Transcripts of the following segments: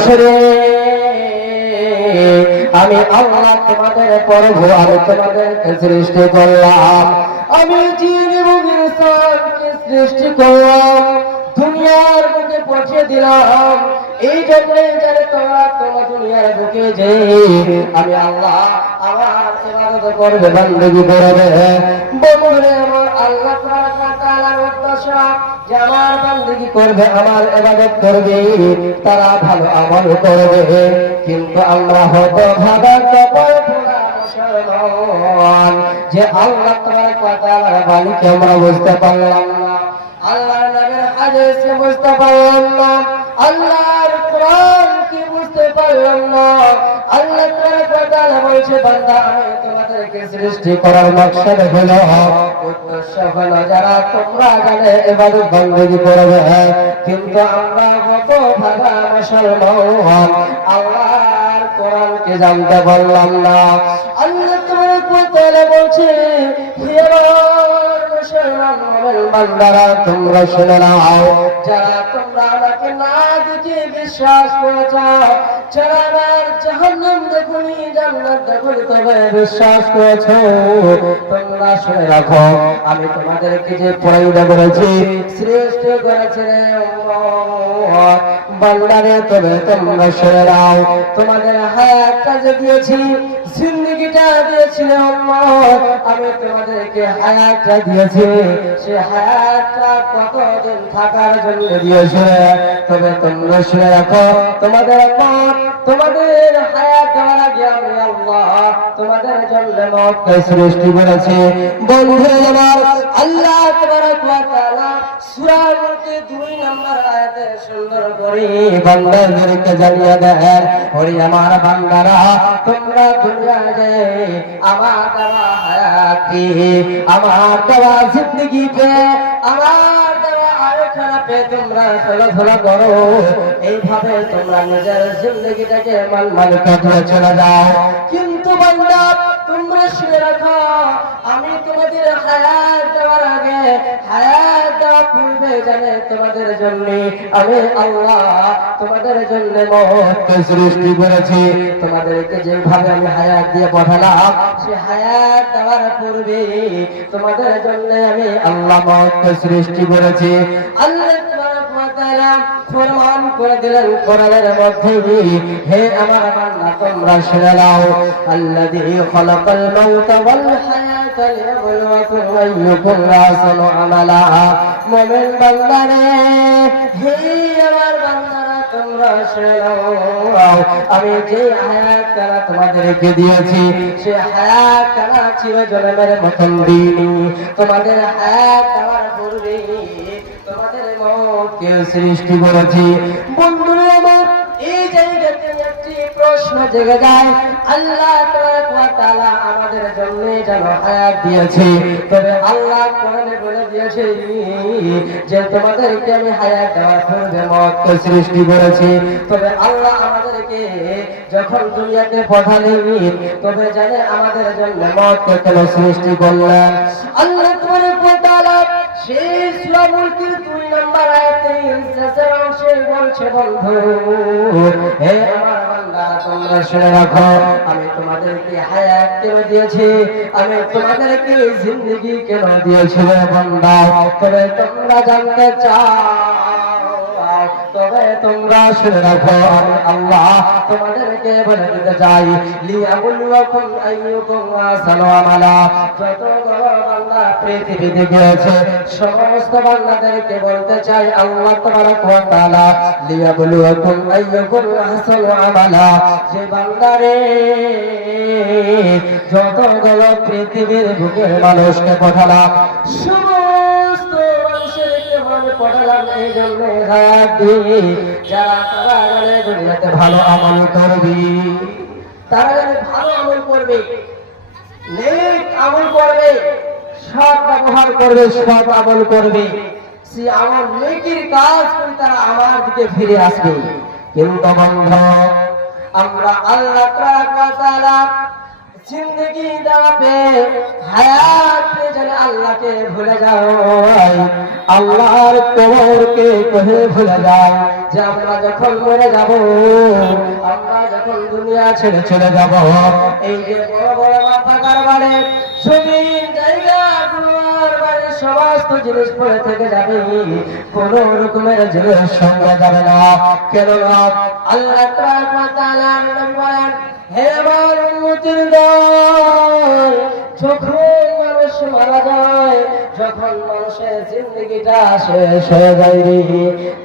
মানুষরে আমি আল্লাহ তোমাদের প্রভু, আমি তোমাদেরকে সৃষ্টি করলাম, আমি জিন এবং ইনসানকে সৃষ্টি করলাম, দুনিয়ার বুকে পৌঁছে দিলাম। এই জন্যই যারা তোমরা তোমার দুনিয়ার বুকে যে আমি আল্লাহ আমার ইবাদত করবে, বান্দেগী করবে। বন্ধুরে আমার আল্লাহ তাআলার উদ্দেশ্য যে আমার বান্দেগী করবে, আমার ইবাদত করবে, তারা ভালো আমল করবে। কিন্তু আমরা হয়তো ভাবা কপাল পোড়া মুসলমান যে আল্লাহ তাআলার বাণীকে আমরা বুঝতে পারলাম না, আল্লাহর নবীর হাদিসকে বুঝতে পারলাম না, আল্লাহর কোরআন কি বুঝতে পারলাম না। আল্লাহ তাআলা বলছে বান্দা আমি তোমাদেরকে সৃষ্টি করার মাকসাদ হলো, উদ্দেশ্য হলো যারা তোমরা জানে ইবাদত বندگی করবে। কিন্তু আমরা কত ভাগা মুসলমান আল্লাহর কোরআনকে জানতে পারলাম না। আল্লাহ তাআলা বলছে হে মুসলমান বান্দারা তোমরা শুনে নাও, যারা তোমরা আমাকে না দেখে বিশ্বাস করেছ, যারা আমার জাহান্নাম দেখুনি জান্নাত দেখুনি তবে বিশ্বাস করেছ, তোমরা শুনে রাখো আমি তোমাদেরকে যে পয়দা করেছি শ্রেষ্ঠ করেছি রে উম্মত বান্দারে, তবে তোমরা শুনে নাও তোমাদের হায়াতটা যে দিয়েছি, জিন্দেগিটা দিয়েছি রে উম্মত, আমি তোমাদেরকে হায়াতটা দিয়েছি, সে হায়াতটা কতদিন থাকার জন্য দিয়েছে, তবে তোমরা শুনে রাখো তোমাদের মত তোমাদের হায়াত দেওয়ার আগে আমি আল্লাহ তোমাদের জন্য মওতকে সৃষ্টি করেছি। বন্ধুরা আমার আল্লাহ তাবারক ওয়া তাআলা সূরা মুলকে 2 নম্বর আয়াতে সুন্দর করে বান্দাদেরকে জানিয়ে দেন, ওরে আমার বান্দারা তোমরা দুনিয়ায় যে আমার দেওয়া হায়াতকে, আমার দেওয়া জিন্দেগিকে, আমার দেওয়া আখিরাতে তোমরা খেলাধুলা করো, এইভাবে তোমরা নিজের জিন্দেগিটাকে মান করে চলে যাও। কিন্তু বান্দা তোমরা শুনে রাখো আমি তোমাদের হায়াত দেওয়ার আগে, হায়াত দেওয়ার পূর্বে জানে তোমাদের জন্য আমি আল্লাহ তোমাদের জন্য মওতকে সৃষ্টি করেছি। তোমাদেরকে যেভাবে আমি হায়াত দিয়ে পাঠালাম, সে হায়াত দেওয়ার পূর্বে তোমাদের জন্য আমি আল্লাহ মওতকে সৃষ্টি করেছি। আল্লাহ তাবারক ওয়া তাআলা ফরমান করে দিলেন কোরআনের মধ্যে, হে আমার বান্দা তোমরা শুনে নাও, আল্লাযী খালাকাল মাউতা ওয়াল হায়াতা লিয়াবলুয়াকুম আইয়ুকুম আহসানু আমালা। মুমিন বান্দারে, হে আমার বান্দারা তোমরা শুনে নাও, আমি যে হায়াতটা তোমাদেরকে দিয়েছি সে হায়াতটা চিরজীবনের মতন দিইনি, তোমাদের হায়াত দেওয়ার পূর্বে তোমাদের মওতকে সৃষ্টি করেছি। বন্ধুরা আমার এই জায়গাতে একটি প্রশ্ন জেগে যায়, আল্লাহ তাবারক ওয়া তাআলা আমাদের জন্য যেন হায়াত দিয়েছে, তবে আল্লাহ কোরআনে বলে দিয়েছে যে তোমাদেরকে আমি হায়াত দেওয়ার পূর্বে মওতকে সৃষ্টি করেছি। তবে আল্লাহ আমাদেরকে যখন দুনিয়াতে পাঠালেন, তবে জানে আমাদের জন্য মওতকে কেন সৃষ্টি করলেন। আল্লাহ তাবারক ওয়া তাআলা সেই সূরা মুলকের 2 নম্বর আয়াতে শেষের অংশে বলছে, বন্ধু হে আমার বান্দা তোমরা শুনে রাখো আমি তোমাদেরকে হায়াত কেন দিয়েছি, আমি তোমাদেরকে জিন্দেগি কেন দিয়েছি রে বান্দা, তবে তোমরা জানতে চাও, তবে তোমরা শুনে রাখো আমি আল্লাহ তোমাদেরকে বলে দিতে চাই, লিয়াবলুয়াকুম আইয়ুকুম আহসানু আমালা। যতগুলো বান্দা পৃথিবীতে গিয়েছে সমস্ত বান্দাদেরকে বলতে চাই আল্লাহ তাবারক ওয়া তাআলা লিয়াবলুয়াকুম আইয়ুকুম আহসানু আমালা। যে বান্দারে যতগুলো পৃথিবীর বুকের মানুষকে পাঠালাম, সমস্ত মানুষেরকে পাঠালাম এই জন্য হায়াত দিয়ে, যারা তারা জানে দুনিয়াতে ভালো আমল করবি, তারা জানে ভালো আমল করবে, নেক আমল করবে, সৎ ব্যবহার করবে, সৎ আমল করবে, সে আমার নেকির কাজ করে তারা আমার দিকে ফিরে আসবে। কিন্তু বন্ধু আমরা আল্লাহ তাআলা জিন্দেগি দেওয়াতে হায়াত পেয়ে জানে আল্লাহকে ভুলে যায়, আল্লাহর কবরকে কহে ভুলে যায় যে আমরা যখন মরে যাব দুনিয়া ছেড়ে চলে যাব। এই যে বড় বড় মাথাকার বাড়ি, জমিন, জায়গা, ঘর বাড়ি, সমস্ত জিনিস পড়ে থেকে যাবে, কোন রকমের জিনিস সঙ্গে যাবে না। কেননা আল্লাহ তাআলা নবী বলেন, হে আমার উম্মতের দল, যখন মানুষ মারা যায়, যখন মানুষের জিন্দগিটা শেষ হয়ে যায়,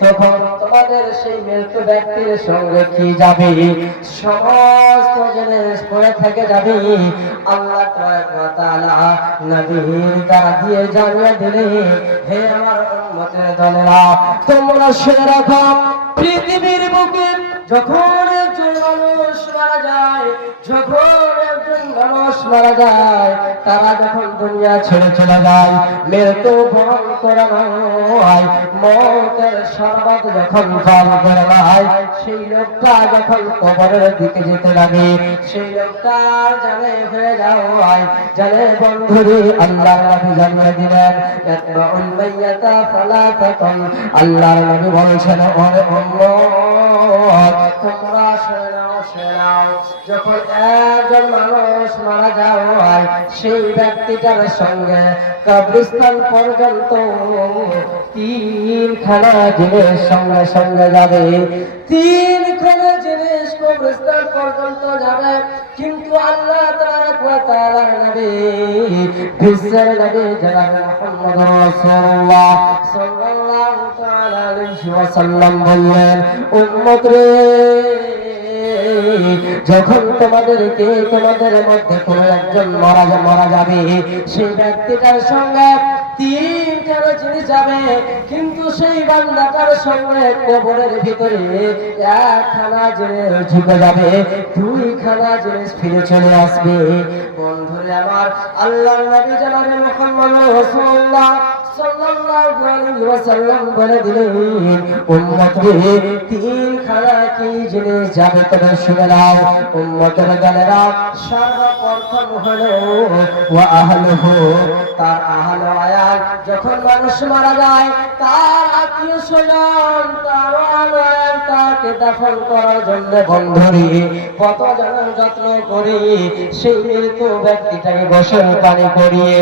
তখন তোমাদের সেই মৃত ব্যক্তির সঙ্গে কি যাবে? সমস্ত জিনিস পড়ে থেকে যাবে। আল্লাহ তাআলা নবীর দ্বারা দিয়ে জানিয়ে দিলেন, হে আমার উম্মতের দলেরা, তোমরা শুনে রাখো, পৃথিবীর বুকে যখন একজন মানুষ মারা যায়, যখন একজন মানুষ মারা যায়, তারা যখন দুনিয়া ছেড়ে চলে যায়, মৃত্যু বরণ করে নয়, মৌতের শরবত যখন পান করে নয়, সেই লোকটা যখন কবরের দিকে যেতে লাগে, সেই লোকটা জানে হয়ে যায়, জানে বন্ধুরে আল্লাহর নবী জানিয়ে দিলেন, ইয়াতবাউল মাইয়াতা ফালাতাকুন, আল্লাহর নবী বলেছেন, ওরে উম্মত, তোমরা শুনে নাও, যখন একজন মানুষ মারা যায়, সেই ব্যক্তিটার সঙ্গে কবরস্থান পর্যন্ত তিনখানা জিনিস সঙ্গে সঙ্গে যাবে, তিনখানা জিনিস কবরস্থান পর্যন্ত যাবে। কিন্তু আল্লাহ তাআলা নবী, বিশ্বের নবী জনাব মুহাম্মদ রাসূলুল্লাহ সাল্লাল্লাহু তাআলা আলাইহি ওয়াসাল্লাম বললেন, উম্মত রে, যখন তোমাদের মধ্যে কোন একজন মারা যাবে, সেই ব্যক্তিটার সঙ্গে তিনখানা জিনিস যাবে, কিন্তু সেই বান্দাটার সঙ্গে কবরের ভিতরে একখানা জিনিস ঢুকে যাবে, দুইখানা জিনিস ফিরে চলে আসবে। বন্ধুরে আমার, আল্লাহর নবী জনাব মুহাম্মদ রাসূলুল্লাহ সাল্লাল্লাহু আলাইহি ওয়াসাল্লাম বলে দিলেন, উম্মত রে, তিনখানা কি জিনিস যাবে তবে শুনে নাও। উম্মতের দলেরা, সর্বপ্রথম হলো ওয়া আহলুহু, তার আহল আয়াল, যখন মানুষ মারা যায়, তার আত্মীয় স্বজন, তার আহল আয়াল তাকে দাফন করার জন্য বন্ধুরে কত যত্ন করে সেই মৃত ব্যক্তিটাকে গোসল পানি করিয়ে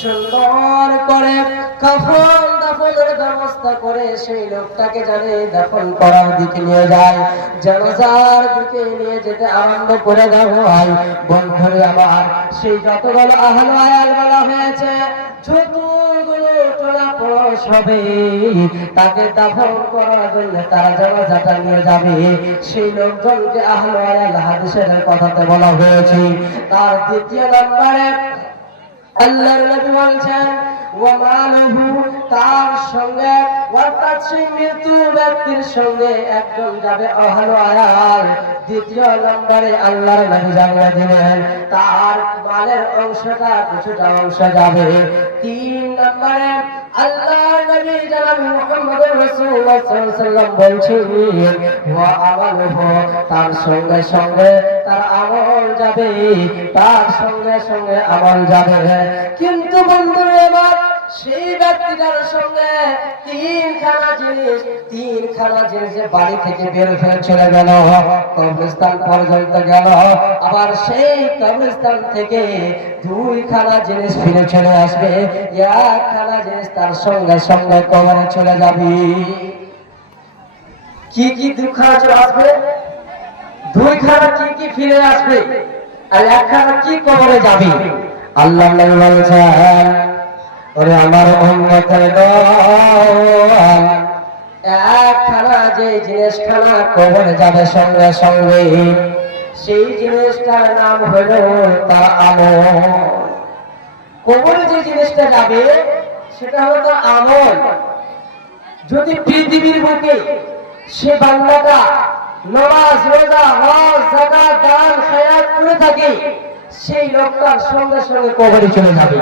সুন্দর করে কাফন দাফনের ব্যবস্থা করে সেই লোকটাকে জানে দাফন করার দিকে নিয়ে যায়, জানাজার দিকে নিয়ে যেতে আরম্ভ করে দেওয়া হয়। বন্ধুরে আমার, সেই যতগুলো আহল আয়াল বলা হয়েছে, যতগুলো টোলা পড়শ হবে, তাকে দাফন করার জন্য তারা জানাজাটা নিয়ে যাবে, সেই লোকজনকে আহল আয়াল হাদিসের কথাতে বলা হয়েছে। তার দ্বিতীয় নম্বরে আল্লাহর নবী বলেছেন, ওয়া মালুহু, তার সঙ্গে, অর্থাৎ সেই মৃত ব্যক্তির সঙ্গে একজন যাবে আহল আয়াল। দ্বিতীয় নম্বরে আল্লাহর নবী জানিয়ে দিলেন, তার মালের অংশটা, কিছুটা অংশ যাবে। তিন নম্বরে আল্লাহর নবী জনাব মুহাম্মদ রাসূলুল্লাহ সাল্লাল্লাহু আলাইহি ওয়াসাল্লাম বলছেন, ওয়া আমালুহু, তার সঙ্গে সঙ্গে তার আমল যাবে, তার সঙ্গে সঙ্গে আমল যাবে। কিন্তু বন্ধুরা আমার, সেই ব্যক্তিটার সঙ্গে তিনখানা জিনিস বাড়ি থেকে বের হয়ে চলে গেল, কবরস্থান পর্যন্ত গেল, আবার সেই কবরস্থান থেকে দুইখানা জিনিস ফিরে চলে আসবে, একখানা জিনিস তার সঙ্গে সঙ্গে কবরে চলে যাবে। কি কি দুখানা চলে আসবে? দুইখানা কি ফিরে আসবে, আর একখানা কি কবরে যাবে? আল্লাহ নবী বলেছেন, ওরে আমার উম্মতের দল, একখানা যে জিনিসখানা কবরে যাবে সঙ্গে সঙ্গে, সেই জিনিসটার নাম হলো তার আমল। কবরে যে জিনিসটা যাবে সেটা হলো তার আমল। যদি পৃথিবীর বুকে সে বান্দাটা নামাজ, রোজা, হজ, যাকাত, দান, খায়রাত করে থাকে, সেই লোকটার সঙ্গে সঙ্গে কবরে চলে যাবে।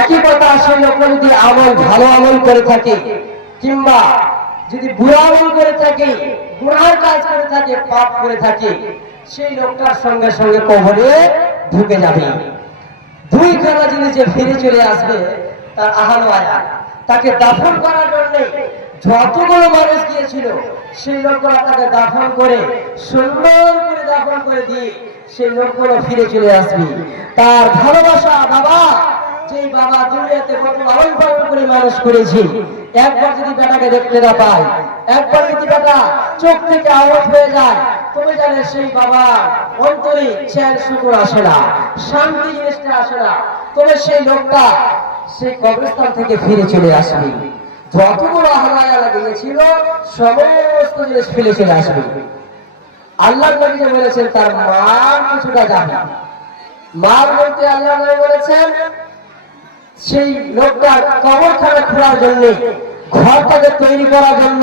একই কথা, সেই লোকটা যদি আমল, ভালো আমল করে থাকে, কিংবা যদি বুড়া আমল করে থাকে, গুনার কাজ করে থাকে, পাপ করে থাকে, সেই লোকটার সঙ্গে সঙ্গে কবরে ঢুকে যাবে। দুইখানা জিনিস যে ফিরে চলে আসবে, তার আহল আয়াল, তাকে দাফন করার জন্য যতগুলো মানুষ গিয়েছিল, সেই লোকগুলো তাকে দাফন করে সুন্দর করে দাফন করে দিয়ে সেই লোকগুলো ফিরে চলে আসবে। তার ভালোবাসা বাবা, যেই বাবা দুনিয়াতে কত লালন পালন করে মানুষ করেছে, একবার যদি বেটাকে দেখতে না পায়, একবার যদি বেটা চোখ থেকে আওয়াজ হয়ে যায়, তুমি জানে সেই বাবা অন্তরে চ্যান শুকুর আসে না, শান্তি জিনিসটা আসে না। তবে সেই লোকটা সেই কবরস্থান থেকে ফিরে চলে আসবে, যতগুলো হালায়া গিয়েছিল সমস্ত জিনিস ফিরে চলে আসবে। আল্লাহ নবী যে বলেছেন তার মার কিছুটা যাবে, মার বলতে আল্লাহ নবী বলেছেন সেই লোকটার কবরখানা খোলার জন্য, ঘরটাকে তৈরি করার জন্য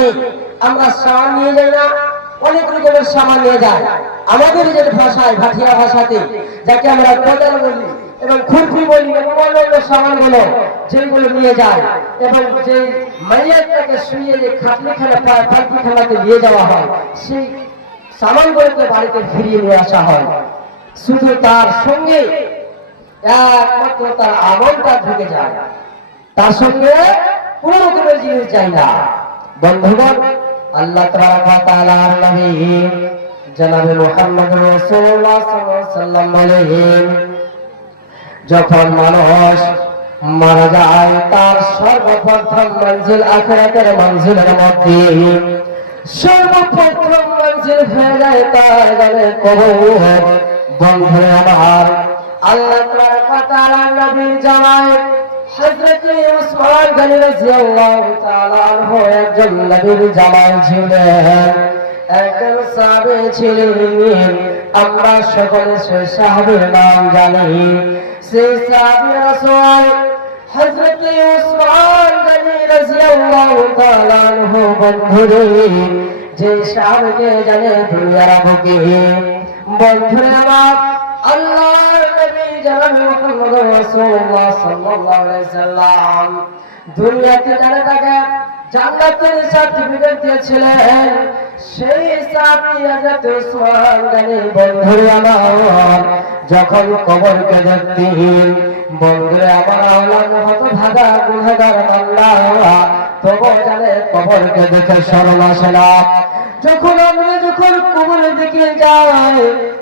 আমরা সামান নিয়ে যাই না, অনেক রকমের সামান নিয়ে যাই। আমাদের যে ভাষায়, ভাটিয়া ভাষাতে যাকে আমরা কোদাল বলি এবং খুরপি বলি এবং অন্যান্য সামানগুলো যেগুলো নিয়ে যায়, এবং যে মাইয়াটাকে শুয়ে যে খাটলিখানা পাটলিখানাতে নিয়ে যাওয়া হয়, সেই সামানগুলোকে বাড়িতে ফিরিয়ে নিয়ে আসা হয়। শুধু তার সঙ্গে একমাত্র তার আমলটা ঢুকে যায়, তার সঙ্গে কোন রকমের জিনিস যায় না। বন্ধুগণ, আল্লাহ তাআলার নবী জনাবে মুহাম্মদ রাসূলুল্লাহ সাল্লাল্লাহু আলাইহি ওয়াসাল্লাম বলেন, যখন মানুষ মারা যায় তার সর্বপ্রথম মঞ্জিল আখিরাতের মঞ্জিলের মধ্যে সর্বপ্রথম মঞ্জিল হয়ে যায় তার গলে কবর। বন্ধুরা আমার, আল্লাহ তাআলার নবী জানায় হযরত উসমান গনি রাদিয়াল্লাহু তাআলা আনহু একজন নবীর জামাই ছিলেন, একজন সাহাবী ছিলেন। আমরা সকলে সেই সাহাবীর নাম জানি। সেই সাহাবী রাসূল হযরত উসমান গনি রাদিয়াল্লাহু তাআলা আনহু। বন্ধুরে, যে সাহাবীকে জানে দুনিয়ার বুকে, বন্ধুরে আমার, আল্লাহর নবী জনাবে মুহাম্মদ রাসূলুল্লাহ সাল্লাল্লাহু আলাইহি সাল্লাম দুনিয়াতে জানে তাকে জান্নাতের সার্টিফিকেট দিয়েছিলেন। সেই সাহাবী হযরত উসমান গনি। বন্ধুরে আমার, যখন কবরকে দেখতেন, বন্ধুরে আমার, আল্লাহ হতভাগা গুনাহগার বান্দা তবু জানে কবরকে দেখে শরম আসে না। যখন কবরের দিকে যাই,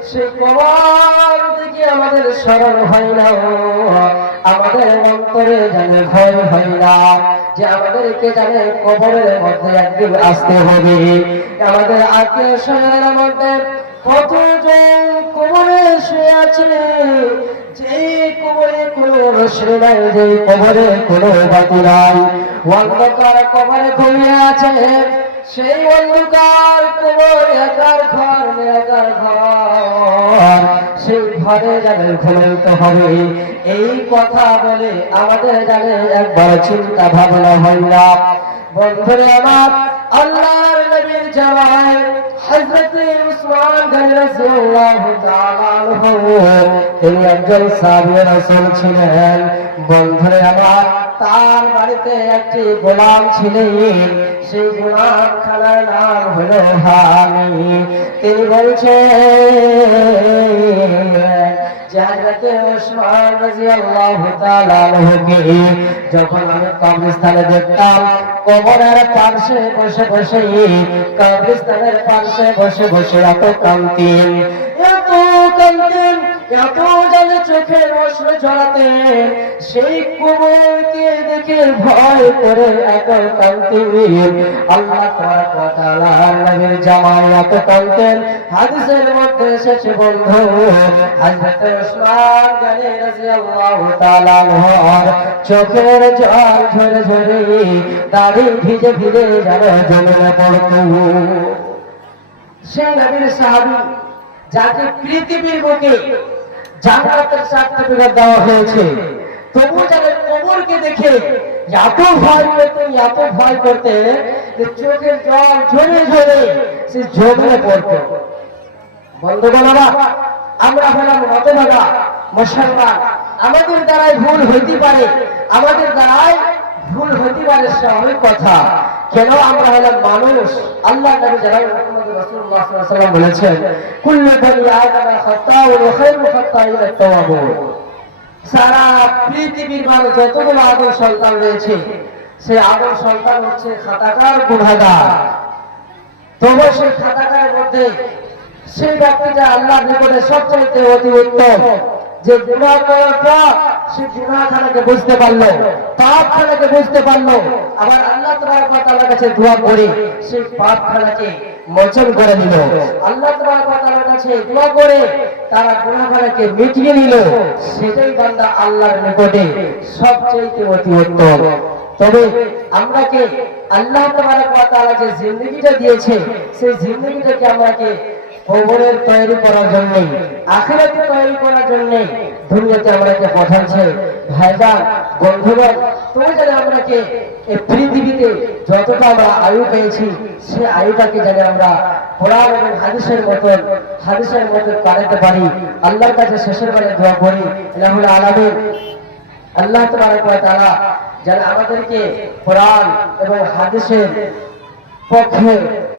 সে কবর দিকে আমাদের স্মরণ হয় না, আমাদের অন্তরে জানে ভয় হয় না যে আমাদেরকে জানে কবরের মধ্যে একদিন আসতে হবে। আমাদের আত্মীয় স্বজনের মধ্যে কতজন কবরে শুয়ে আছে, যে কবরে কোনো রোশনি নাই, যে কবরে কোনো বাতি নাই, অন্ধকার কবরে ঘুমিয়ে আছে। সেই অন্ধকার কবর একার ঘর, একার ঘর, সেই ঘরে যাবে ঘুমাইতে হবে। এই কথা বলে আমাদের জানে একবার চিন্তা ভাবনা হয় না। বন্ধুরে আমার, আল্লাহর নবীর জামাই হযরত উসমান গনি রাদিয়াল্লাহু তাআলা আনহু, তিনি একজন সাহাবী রাসূল ছিলেন। বন্ধুরে আমার, তার বাড়িতে একটি গোলাম ছিলেন, সেই গোলাম খানার নাম হলো হানি। তিনি বলছেন যে হযরত উসমান রাদিয়াল্লাহু তাআলা আনহুকে যখন আমি কবরস্থানে দেখতাম, কবরের পাশে বসে বসে, কবরস্থানের পাশে বসে বসে এত কাঁদতেন, এত কাঁদতেন, এত জানে চোখের অশ্রু ঝরাতেন। সেই কবরকে দেখে ভয় করে এত কাঁদতেন। আল্লাহ তাআলার নবীর জামাই এত কাঁদতেন, হাদিসের মধ্যে এসেছে বন্ধু, হযরত উসমান গনি রাদিয়াল্লাহু তাআলা আনহুর চোখের জল ঝরে ঝরে, দাড়ি ভিজে ভিজে যেন জমিনে পড়ত। সেই নবীর সাহাবী যাকে পৃথিবীর বুকে জান্নাতের সার্টিফিকেট দেওয়া হয়েছে, তবু যাদের কবরকে দেখে এত ভয় পেতেন, এত ভয় করতে যে চোখের জল ঝরে ঝরে সে জমিনে পড়ত। বন্ধুগণ আমার, আমরা হলাম হতভাগা মুসলমান, আমাদের দ্বারাই ভুল হইতে পারে, আমাদের দ্বারাই ভুল হইতে পারে, স্বাভাবিক কথা। কেন? আমরা হলাম মানুষ। আল্লাহ নবী জানান মুহাম্মদ রাসূলুল্লাহ সাল্লাল্লাহু আলাইহি ওয়াসাল্লাম বলেছেন, কুল্লু বনি আদম খাতাউন ওয়া খায়রুল খাতাইন আত-তাওয়াবুন। সারা পৃথিবীর মানুষ যতগুলো আদম সন্তান রয়েছে, সেই আদম সন্তান হচ্ছে খাতাকার, গুনাহগার। তবে সেই খাতাকারের মধ্যে সেই ব্যক্তিটা আল্লাহর নিকটে সবচাইতে অতি উত্তম, যে গুনাহ করার পর সে গুনাহখানাকে বুঝতে পারলো, পাপখানাকে বুঝতে পারলো, আবার আল্লাহ তাবারক ওয়া তাআলার কাছে দোয়া করে সেই পাপখানাকে মোচন করে দিল। আল্লাহ তাবারক ওয়া তাআলার কাছে দোয়া করে তারা গুনাহখানাকে মিটিয়ে নিল। সেটাই বান্দা আল্লাহর নিকটে সবচাইতে অতি উত্তম। তবে আমরাকে আল্লাহ তাবারক ওয়া তাআলা যে জিন্দেগিটা দিয়েছে, সেই জিন্দেগিটাকে আমরাকে কবরের তৈরি করার জন্য, আখিরাতে তৈরি করার জন্য দুনিয়াতে আমরাকে পাঠাচ্ছে। ভাইজান, বন্ধুগণ, তুমি জানি আমরাকে এই পৃথিবীতে যতটা আমরা আয়ু পেয়েছি, সেই আয়ুটাকে জানি আমরা কোরআন এবং হাদিসের মতো কাটাতে পারি। আল্লাহর কাছে শেষের বেলা দোয়া করি, ইলাহুল আলামিন আল্লাহ তাবারক ওয়া তাআলা যেন আমাদেরকে কোরআন এবং হাদিসের পক্ষে